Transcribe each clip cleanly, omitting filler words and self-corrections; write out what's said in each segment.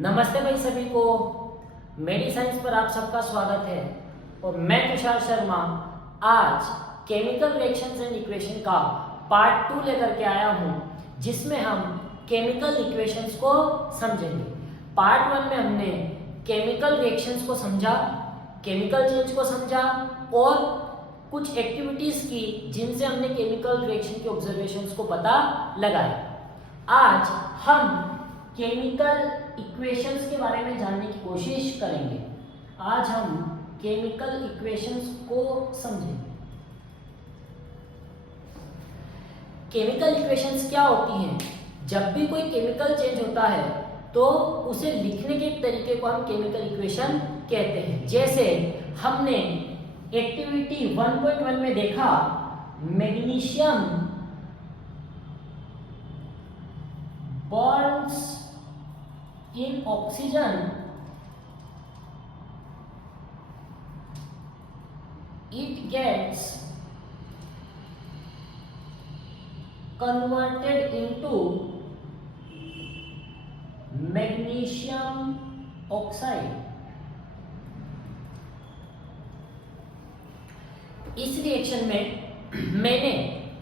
नमस्ते भाई सभी को। मेडी साइंस पर आप सबका स्वागत है और मैं तुषार शर्मा आज केमिकल रिएक्शंस एंड इक्वेशन का पार्ट 2 लेकर के आया हूं, जिसमें हम केमिकल इक्वेशंस को समझेंगे। पार्ट 1 में हमने केमिकल रिएक्शंस को समझा, केमिकल चेंज को समझा और कुछ एक्टिविटीज की जिनसे हमने केमिकल रिएक्शन के ऑब्जर्वेशंस को पता लगाया। आज हम केमिकल इक्वेशंस के बारे में जानने की कोशिश करेंगे। आज हम केमिकल इक्वेशंस को समझेंगे। केमिकल इक्वेशंस क्या होती हैं? जब भी कोई केमिकल चेंज होता है तो उसे लिखने के तरीके को हम केमिकल इक्वेशन कहते हैं। जैसे हमने एक्टिविटी 1.1 में देखा, magnesium Burns in oxygen, it gets converted into magnesium oxide। इस रिएक्शन में मैंने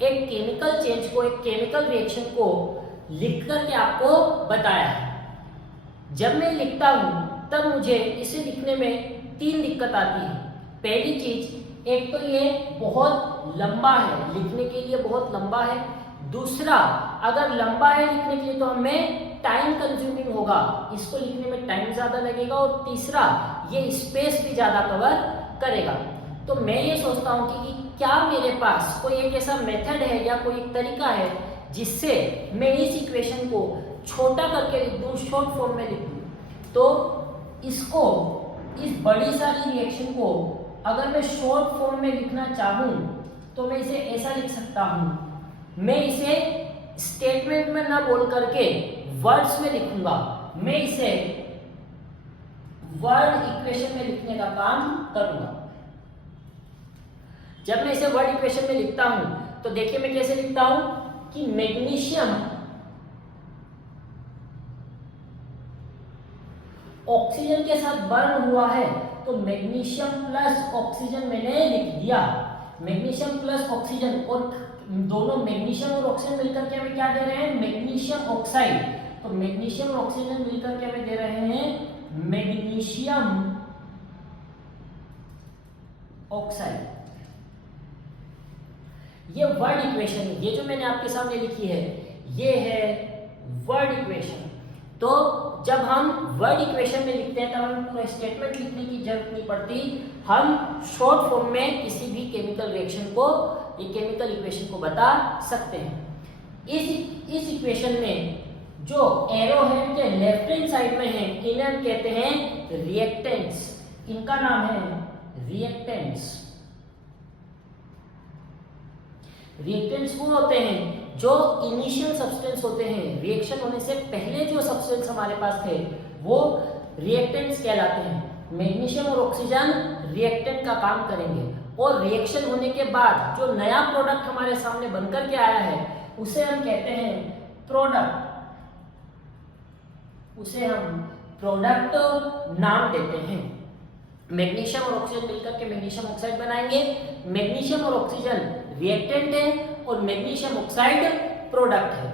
एक केमिकल चेंज को, एक केमिकल रिएक्शन को लिख करके आपको बताया है। जब मैं लिखता हूं तब मुझे इसे लिखने में 3 दिक्कत आती है। पहली चीज, एक तो ये बहुत लंबा है, लिखने के लिए बहुत लंबा है। दूसरा, अगर लंबा है लिखने के लिए तो हमें टाइम कंज्यूमिंग होगा, इसको लिखने में टाइम ज्यादा लगेगा। और तीसरा, ये स्पेस भी ज्यादा कवर करेगा। तो मैं ये सोचता हूं कि क्या मेरे पास कोई एक ऐसा मेथड है या कोई एक तरीका है जिससे मैं इस इक्वेशन को छोटा करके लिख दूं, शॉर्ट फॉर्म में लिख दूं। तो इसको, इस बड़ी सारी रिएक्शन को अगर मैं शॉर्ट फॉर्म में लिखना चाहूं तो मैं इसे ऐसा लिख सकता हूं। मैं इसे स्टेटमेंट में ना बोल करके वर्ड्स में लिखूंगा। मैं इसे वर्ड इक्वेशन में लिखने का काम करूंगा। जब मैं इसे वर्ड इक्वेशन में लिखता हूं तो देखिए मैं कैसे लिखता हूं कि मैग्नीशियम ऑक्सीजन के साथ बर्न हुआ है, तो मैग्नीशियम प्लस ऑक्सीजन मैंने लिख दिया। मैग्नीशियम प्लस ऑक्सीजन, और दोनों मैग्नीशियम और ऑक्सीजन मिलकर के हमें क्या दे रहे हैं? Magnesium oxide. तो मैग्नीशियम और ऑक्सीजन मिलकर के हमें दे रहे हैं मैग्नीशियम ऑक्साइड। ये वर्ड इक्वेशन है। ये जो मैंने आपके सामने लिखी है ये है वर्ड इक्वेशन। तो जब हम वर्ड इक्वेशन में लिखते हैं तब हमें पूरा स्टेटमेंट लिखने की जरूरत नहीं पड़ती। हम शॉर्ट फॉर्म में किसी भी केमिकल रिएक्शन को, एक केमिकल इक्वेशन को बता सकते हैं। इस इक्वेशन में जो एरो है के लेफ्ट हैंड साइड में है, इन्हें हम कहते हैं रिएक्टेंट्स। इनका नाम है रिएक्टेंट्स। रिएक्टेंट्स वो होते हैं जो इनिशियल सब्सटेंस होते हैं। रिएक्शन होने से पहले जो सब्सटेंस हमारे पास थे वो रिएक्टेंट्स कहलाते हैं। मैग्नीशियम और ऑक्सीजन रिएक्टेंट का काम करेंगे और रिएक्शन होने के बाद जो नया प्रोडक्ट हमारे सामने बनकर के आया है उसे हम कहते हैं प्रोडक्ट। उसे हम प्रोडक्ट नाम देते हैं। मैग्नीशियम और ऑक्सीजन मिलकर के मैग्नीशियम ऑक्साइड बनाएंगे। मैग्नीशियम और ऑक्सीजन रिएक्टेंट है और मैग्नीशियम ऑक्साइड प्रोडक्ट है।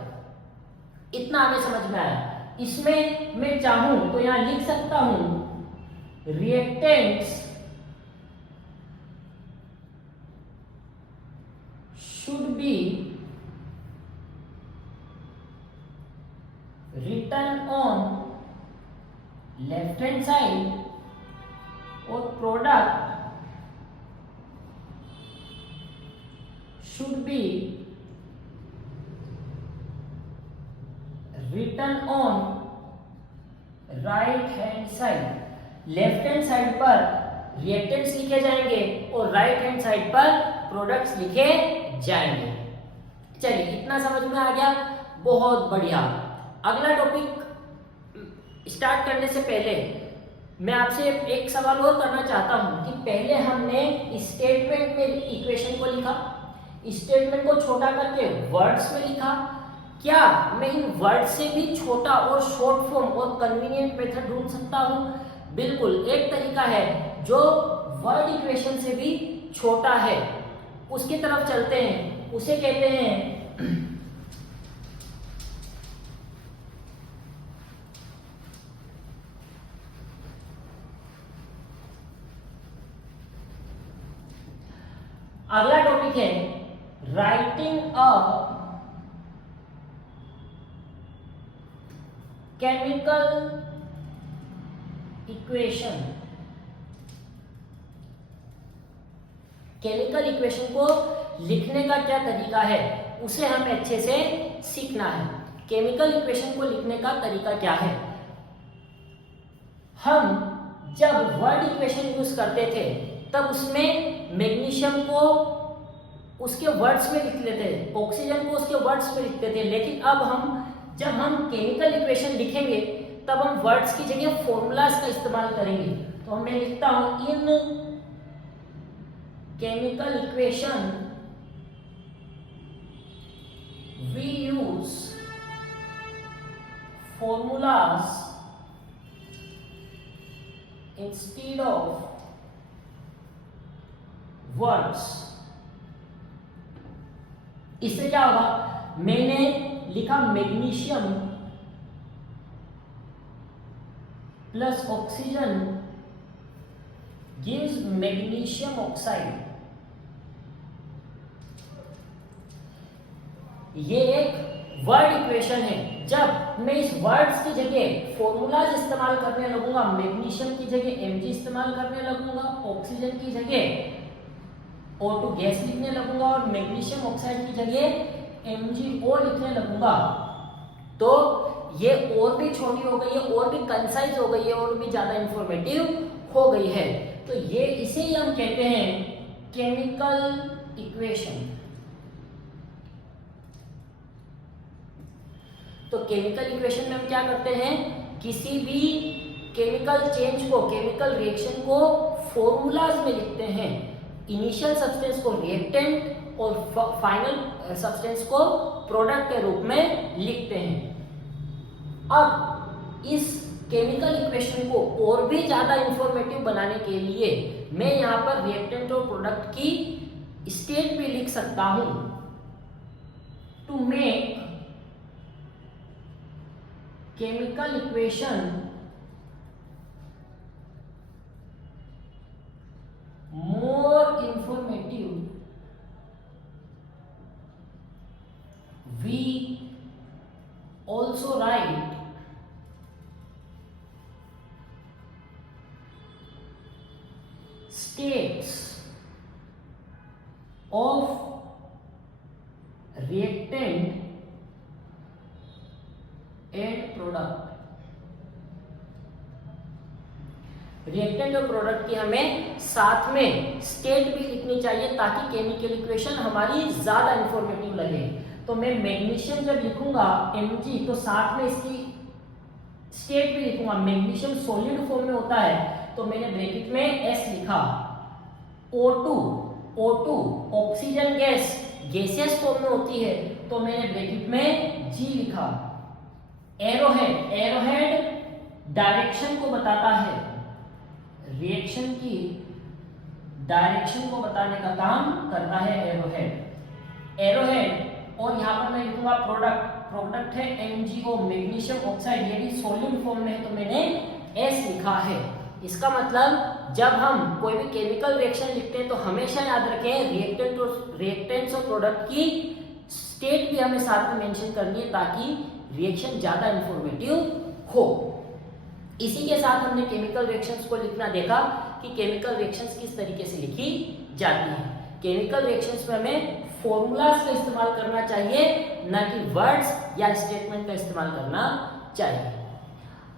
इतना हमें समझ में आया। इसमें मैं चाहूं तो यहां लिख सकता हूं reactants should be written on left hand side और product should be written on right hand side। Left hand side पर रिएक्टेंट्स लिखे जाएंगे और राइट हैंड साइड पर प्रोडक्ट्स लिखे जाएंगे। चलिए, इतना समझ में आ गया, बहुत बढ़िया। अगला टॉपिक स्टार्ट करने से पहले मैं आपसे एक सवाल और करना चाहता हूं कि पहले हमने स्टेटमेंट में इक्वेशन को लिखा, स्टेटमेंट को छोटा करके वर्ड्स में लिखा। क्या मैं इन वर्ड से भी छोटा और शॉर्ट फॉर्म और कन्वीनियंट मेथड ढूंढ सकता हूँ? बिल्कुल, एक तरीका है जो वर्ड इक्वेशन से भी छोटा है, उसकी तरफ चलते हैं। उसे कहते हैं अगला टॉपिक है writing a chemical equation. Chemical equation को लिखने का क्या तरीका है, उसे हमें अच्छे से सीखना है। केमिकल इक्वेशन को लिखने का तरीका क्या है? हम जब वर्ड इक्वेशन यूज करते थे तब उसमें मैग्नीशियम को उसके वर्ड्स में लिख लेते थे, ऑक्सीजन को उसके वर्ड्स में लिखते थे। लेकिन अब जब हम केमिकल इक्वेशन लिखेंगे तब हम वर्ड्स की जगह फॉर्मूलाज का इस्तेमाल करेंगे। तो मैं लिखता हूं in chemical equation we use formulas instead of words. इससे क्या होगा? मैंने लिखा magnesium plus oxygen gives magnesium oxide. ये एक वर्ड इक्वेशन है। जब मैं इस वर्ड्स की जगह फॉर्मूलाज इस्तेमाल करने लगूंगा, मैग्नीशियम की जगह Mg इस्तेमाल करने लगूंगा, ऑक्सीजन की जगह O2 गैस लिखने लगूंगा और मैग्नीशियम ऑक्साइड की जगह MgO लिखने लगूंगा, तो ये और भी छोटी हो गई है, और भी कंसाइज हो गई है, और भी ज्यादा इंफॉर्मेटिव हो गई है। तो ये इसे ही हम कहते हैं केमिकल इक्वेशन। तो केमिकल इक्वेशन में हम क्या करते हैं? किसी भी केमिकल चेंज को, केमिकल रिएक्शन को फॉर्मूलाज में लिखते हैं। इनिशियल सब्सटेंस को रिएक्टेंट और फाइनल सब्सटेंस को प्रोडक्ट के रूप में लिखते हैं। अब इस केमिकल इक्वेशन को और भी ज्यादा इंफॉर्मेटिव बनाने के लिए मैं यहाँ पर रिएक्टेंट और प्रोडक्ट की स्टेट भी लिख सकता हूं। To make chemical equation more informative, we also write states of reactant and product। Reactant और प्रोडक्ट की हमें साथ में स्टेट भी लिखनी चाहिए ताकि केमिकल इक्वेशन हमारी ज्यादा इंफॉर्मेटिव लगे। तो मैं मैग्नीशियम जब लिखूंगा Mg, तो साथ में इसकी स्टेट भी लिखूंगा। मैग्नीशियम सॉलिड फॉर्म में होता है तो मैंने ब्रैकेट में S लिखा। O2 oxygen gas gaseous form में होती है तो मैंने ब्रैकेट में G लिखा। एरोहेड डायरेक्शन को बताता है, रिएक्शन की डायरेक्शन को बताने का काम करता है एरोहेड। और यहाँ पर मैं लिखूंगा प्रोडक्ट है MgO मैग्नीशियम ऑक्साइड, ये भी सॉलिड फॉर्म में है तो मैंने S लिखा है। इसका मतलब जब हम कोई भी केमिकल रिएक्शन लिखते हैं तो हमेशा याद रखें रिएक्टेंट्स और प्रोडक्ट की स्टेट भी हमें साथ में मेंशन करनी है ताकि रिएक्शन ज्यादा इंफॉर्मेटिव हो। इसी के साथ हमने केमिकल रिएक्शंस को लिखना देखा कि केमिकल रिएक्शंस किस तरीके से लिखी जाती है। केमिकल रिएक्शंस में हमें फॉर्मूलाज का इस्तेमाल करना चाहिए, ना कि वर्ड्स या स्टेटमेंट का इस्तेमाल करना चाहिए।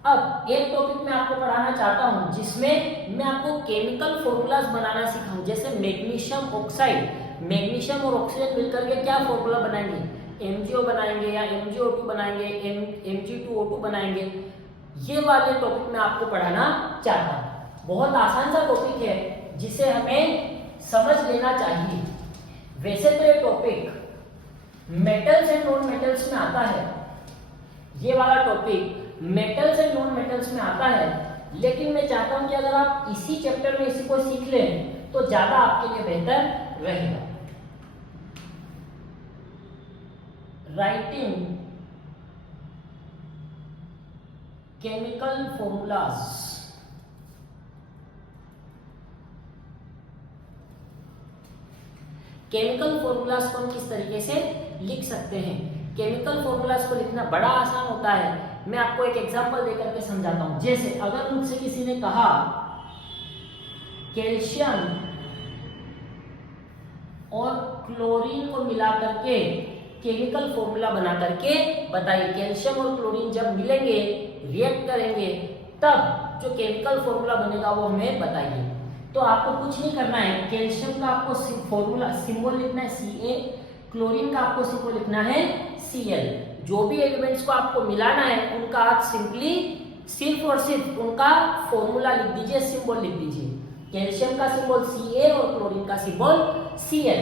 अब एक टॉपिक मैं आपको पढ़ाना चाहता हूं जिसमें मैं आपको केमिकल फॉर्मूलाज बनाना सिखाऊं। जैसे मैग्नीशियम ऑक्साइड, मैग्नीशियम और ऑक्सीजन मिलकर के क्या फॉर्मूला बनाएंगे? MgO बनाएंगे या MgO2 बनाएंगे, Mg2O2 बनाएंगे। ये वाले टॉपिक मैं आपको पढ़ाना चाहता हूं। बहुत आसान सा टॉपिक है जिसे हमें समझ लेना चाहिए। वैसे तो ये topic metals and non metals में आता है, ये वाला topic metals and non metals में आता है, लेकिन मैं चाहता हूं कि अगर आप इसी चैप्टर में इसी को सीख लें तो ज्यादा आपके लिए बेहतर रहेगा। Writing chemical formulas, chemical formulas को हम किस तरीके से लिख सकते हैं। केमिकल फॉर्मूलाज को लिखना बड़ा आसान होता है। मैं आपको एक एग्जांपल देकर के समझाता हूं। जैसे अगर मुझसे किसी ने कहा कैल्शियम और क्लोरीन को मिला करके केमिकल फॉर्मूला बना करके बताइए, कैल्शियम और क्लोरीन जब मिलेंगे रिएक्ट करेंगे तब जो केमिकल फॉर्मूला बनेगा वो हमें बताइए। तो आपको कुछ नहीं करना है, कैल्शियम का आपको फॉर्मूला सिंबल लिखना है Ca, क्लोरीन का आपको सिंबल लिखना है Cl। जो भी एलिमेंट्स को आपको मिलाना है उनका आप सिंपली सिर्फ और सिर्फ उनका फॉर्मूला लिख दीजिए, सिंबल लिख दीजिए। कैल्शियम का सिंबल Ca और क्लोरीन का सिंबल Cl।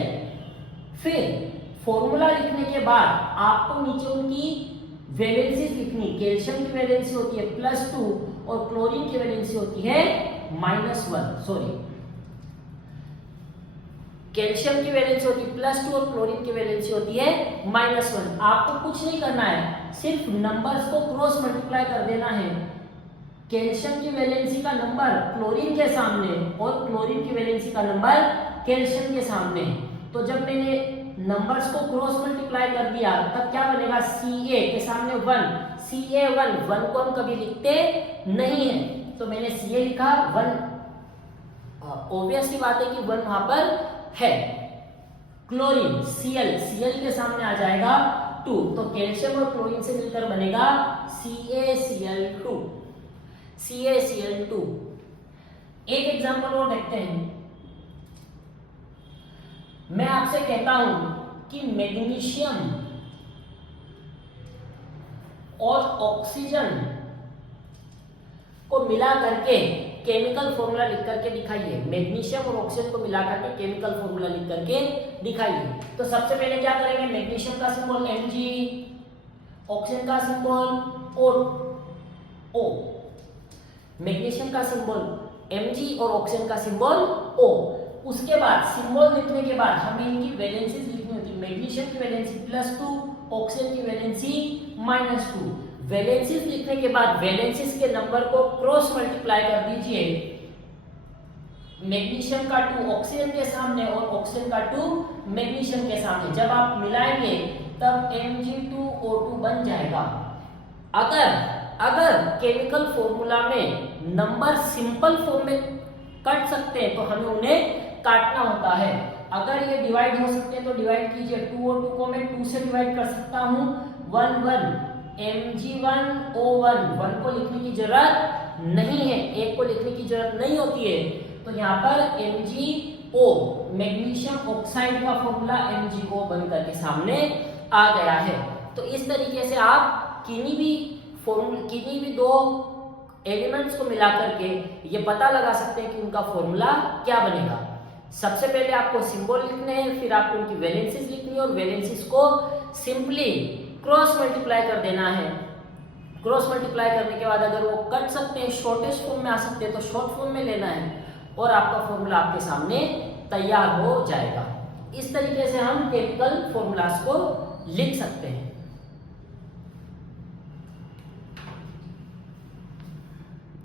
फिर फॉर्मूला लिखने के बाद आपको नीचे उनकी वैलेंसीज लिखनी। कैल्शियम की वैलेंसी होती है +2 और क्लोरीन की वैलेंसी होती है -1। सॉरी, कैल्शियम की वैलेंसी होती है +2 और क्लोरीन की वैलेंसी होती है -1। आपको कुछ नहीं करना है, सिर्फ नंबर्स को क्रॉस मल्टीप्लाई कर देना है। कैल्शियम की वैलेंसी का नंबर क्लोरीन के सामने और क्लोरीन की वैलेंसी का नंबर कैल्शियम के सामने। तो जब मैंने नंबर्स को क्रॉस मल्टीप्लाई कर दिया तब क्या बनेगा, Ca के सामने 1, Ca1, 1 को हम कभी लिखते नहीं है तो मैंने Ca लिखा 1। ऑब्वियस सी बात है कि 1 वहां पर है। क्लोरीन Cl के सामने आ जाएगा 2, तो कैल्शियम और क्लोरीन से मिलकर बनेगा CaCl2। एक एग्जांपल और देखते हैं। मैं आपसे कहता हूं कि मैग्नीशियम और ऑक्सीजन को मिला करके केमिकल फॉर्मूला लिख करके दिखाइए। मैग्नीशियम और ऑक्सीजन को मिला करके केमिकल फॉर्मूला लिख करके दिखाइए। तो सबसे पहले क्या करेंगे, मैग्नीशियम का सिंबल Mg, ऑक्सीजन का सिंबल O। मैग्नीशियम का सिंबल Mg और ऑक्सीजन का सिंबल O। उसके बाद सिंबल लिखने के बाद हमें इनकी वैलेंसीज लिखनी होती है। मैग्नीशियम की वैलेंसी +2, ऑक्सीजन की वैलेंसी -2। वैलेंसीज लिखने के बाद वैलेंसीज के नंबर को क्रॉस मल्टीप्लाई कर दीजिए। मैग्नीशियम का 2 ऑक्सीजन के सामने और ऑक्सीजन का 2 मैग्नीशियम के सामने। जब आप मिलाएंगे तब Mg2O2 बन जाएगा। अगर केमिकल फॉर्मूला में नंबर सिंपल फॉर्म में कट सकते हैं तो हमें उन्हें काटना होता है। अगर ये डिवाइड हो सकते हैं तो डिवाइड कीजिए। 2 और 2 को मैं 2 से डिवाइड कर सकता हूं। 1 1 Mg1O1, 1 को लिखने की जरूरत नहीं है, 1 को लिखने की जरूरत नहीं होती है। तो यहाँ पर MgO मैग्नीशियम ऑक्साइड का फॉर्मूला MgO बनकर के सामने आ गया है। तो इस तरीके से आप किन्हीं भी दो एलिमेंट्स को मिलाकर के ये पता लगा सकते हैं कि उनका फॉर्मूला क्या बनेगा। सबसे पहले आपको सिंबल लिखने हैं, फिर आपको उनकी वैलेंसीज लिखनी है और वैलेंसीज को सिंपली क्रॉस मल्टीप्लाई कर देना है। क्रॉस मल्टीप्लाई करने के बाद अगर वो कट सकते हैं, शॉर्टेस्ट फॉर्म में आ सकते हैं तो शॉर्ट फॉर्म में लेना है और आपका फॉर्मूला आपके सामने तैयार हो जाएगा। इस तरीके से हम केमिकल फॉर्मूलाज को लिख सकते हैं।